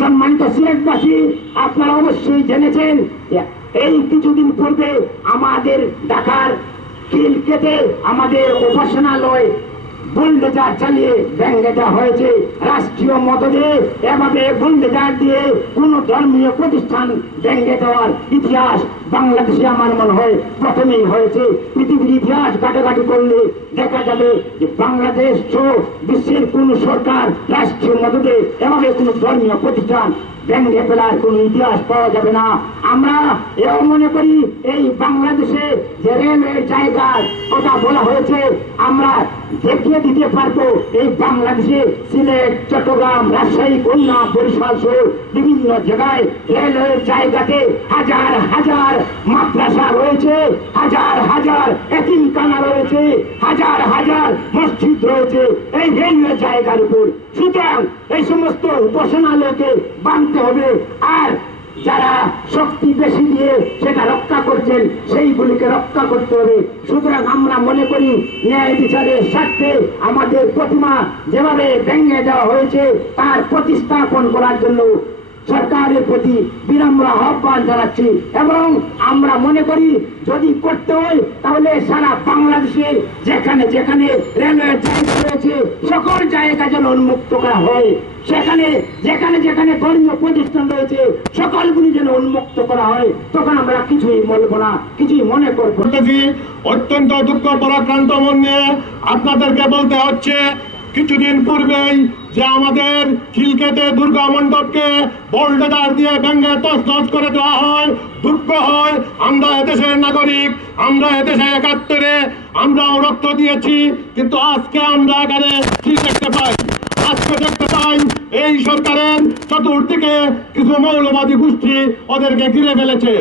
সম্মানিত সিলেটবাসী, আপনারা অবশ্যই জেনেছেন এই কিছুদিন পূর্বে আমাদের ঢাকার খিলক্ষেতে আমাদের উপাসনালয় বুলডোজার চালিয়ে ভেঙে দেওয়া হয়েছে। রাষ্ট্রীয় মদদে এভাবে বুলডোজার দিয়ে কোন ধর্মীয় প্রতিষ্ঠান ভেঙে দেওয়ার ইতিহাস বাংলাদেশে আমার মনে হয় প্রথমেই হয়েছে। পৃথিবীর ইতিহাস ঘাটাঘাটি করলে দেখা যাবে যে বাংলাদেশ সহ বিশ্বের কোন সরকার রাষ্ট্রীয় মদদে এভাবে কোন ধর্মীয় প্রতিষ্ঠান ভেঙে ফেলার কোন ইতিহাস পাওয়া যাবে না। আমরা এও মনে করি এই বাংলাদেশে যে রেলওয়ের জায়গার কথা বলা হয়েছে, আমরা দেখিয়ে দিতে পারবো এই বাংলাদেশে সিলেট, চট্টগ্রাম, রাজশাহী, খুলনা, বরিশাল সহ বিভিন্ন জায়গায় রেলওয়ের জায়গাতে হাজার হাজার মাদ্রাসা রয়েছে, হাজার হাজার এতিমখানা রয়েছে, হাজার হাজার মসজিদ রয়েছে এই রেলওয়ে জায়গার উপর। সুতরাং এই সমস্ত উপাসনালয়কে বাঁধতে হবে, আর যারা শক্তি বেশি দিয়ে সেটা রক্ষা করছেন সেইগুলিকে রক্ষা করতে হবে। সুতরাং আমরা মনে করি ন্যায় বিচারের স্বার্থে আমাদের প্রতিমা যেভাবে ভেঙে দেওয়া হয়েছে তার প্রতিস্থাপন করার জন্য সরকারের প্রতি বিনম্র আহ্বান জানাচ্ছি, এবং আমরা মনে করি যদি করতে হয় তাহলে সারা বাংলাদেশের যেখানে যেখানে রেলওয়ের জায়গা রয়েছে সকল জায়গা যেন উন্মুক্ত করা হয়, সেখানে যেখানে যেখানে ধর্মীয় প্রতিষ্ঠান রয়েছে সকলগুলি যেন উন্মুক্ত করা হয়। তখন আমরা কিছুই বলবো না, কিছুই মনে করবো। অত্যন্ত দুঃখ পরাক্রান্ত মন নিয়ে আপনাদেরকে বলতে হচ্ছে, কিছুদিন পূর্বেই যে আমাদের খিলক্ষেতে দুর্গা মণ্ডপকে বোল্ডোজার দিয়ে ভেঙে তছনছ করে দেওয়া হয়, দুঃখ হয়। আমরা এদেশের নাগরিক, আমরা এদেশে ৭১-এ আমরাও রক্ত দিয়েছি, কিন্তু আজকে আমরা এখানে কি দেখতে পাই? আজকে দেখতে পাই এই সরকারের চতুর্দিকে কিছু মৌলবাদী গোষ্ঠী ওদেরকে ঘিরে ফেলেছে।